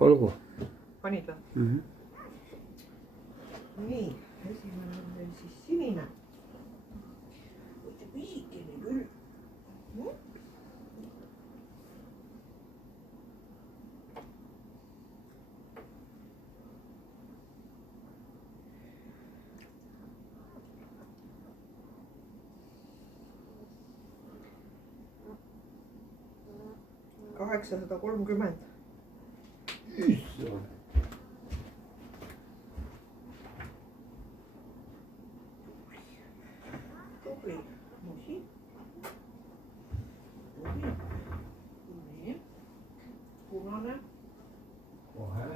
olgu. Panid või? Nii, esimene on veel siis sinine. Võite pisikene küll. 830. Issand. Tubli. Musi. Tubli. Nii. Punane. Kohe.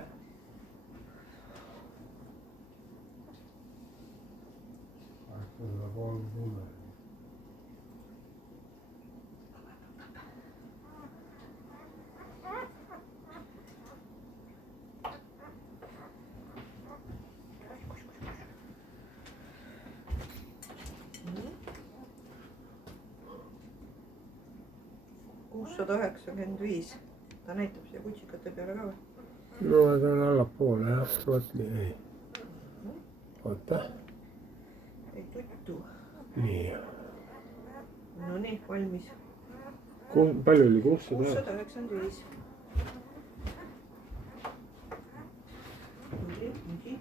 $695. Ta näitab siia kutsikate peale ka või? No ta on allapoole jah, vot nii, ei. Oota. Ei tuttu. Nii. No nii, valmis. Palju oli 600? 695. Nii.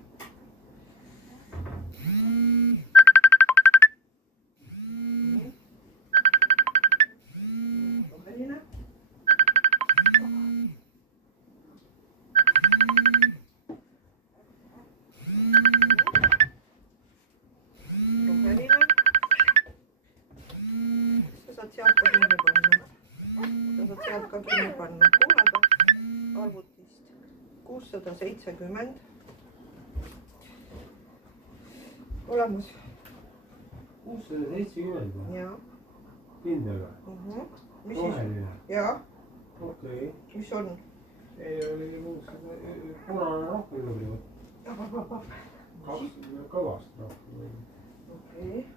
Sealt ka kinni panna. Kuulada arvutist 670. Olemas. 670 või? Jaa. Kindel või? Roheline? Jaa. Okei. Mis on? Ei oli 600, punane rohkem oli. Kõvasti rohkem. Okei.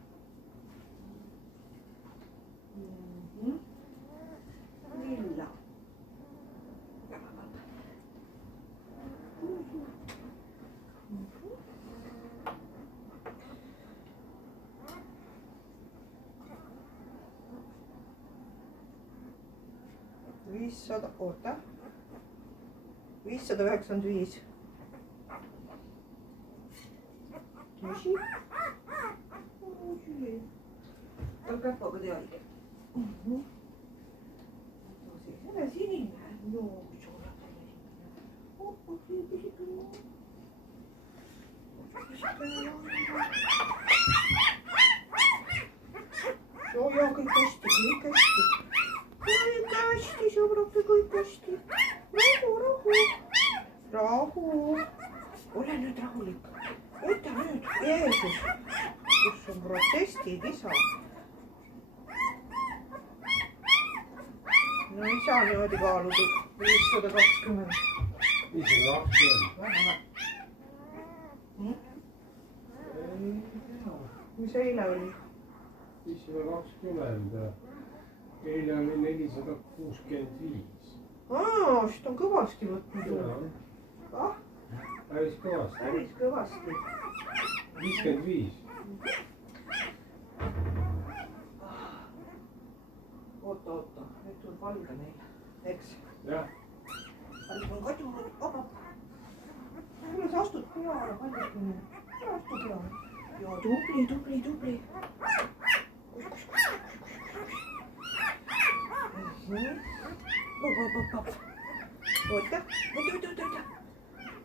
Lilla. $500, oota. 595. Musi. Tal käpaga teadki. Ole sinine. No, kui sa oled sinine. Joo, kõik hästi, kõik hästi. Kõik hästi, sõbrake, kõik hästi. Rahu. Ole nüüd rahulik. Võta nüüd, Jeesus. Kus on protestid, isa? No isa niimoodi kaaludud. 520. 520. Vähe. Mis eile oli? 520. Eile oli 465. Sest on kõvasti võtnud. Päris kõvasti. Päris kõvasti. 55. Oota. Nüüd tuleb valge neile. Eks? Jah. Palk on kadunud. Kuule, sa astud peale. Palk on. Astu peale. Ja tubli.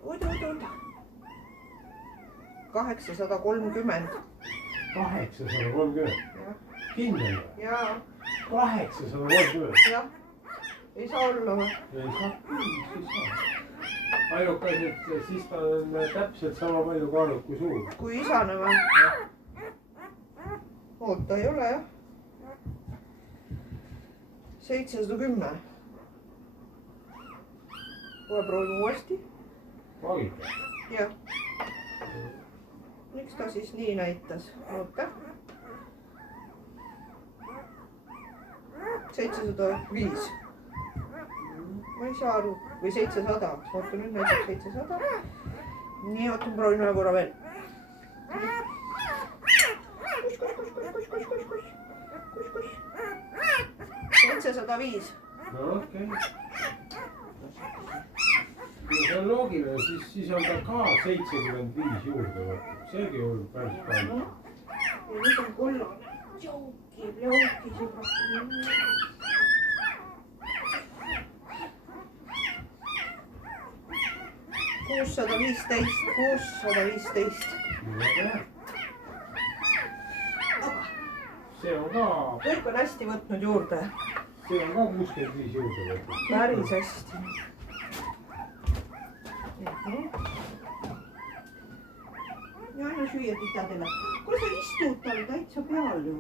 Oota. 830. 830. Kindel või? Jaa. 830. Jah. Ei saa olla või? Ei saa. Ainukas, et siis ta on täpselt sama palju kaalud kui suur. Kui isane või? Oota, ei ole jah. 710. Kohe proovime uuesti. Valge. Jah. Miks ta siis nii näitas? Oota. 705. ma ei saa aru. Või 700. Oota nüüd näitab 700. Nii, ootan, proovin ühe korra veel. Kus. 705. no okei. No see on loogiline, siis on ta ka 75 juurde võtnud. Seegi on päris palju. Ja nüüd on kollane. Jauki sõbrad. 615. Aga see on ka, kõik on hästi võtnud juurde. see on ka 65 juurde võtnud. Päris hästi. Ja aina süüa titadele. Kuule sa istud tal täitsa peal ju.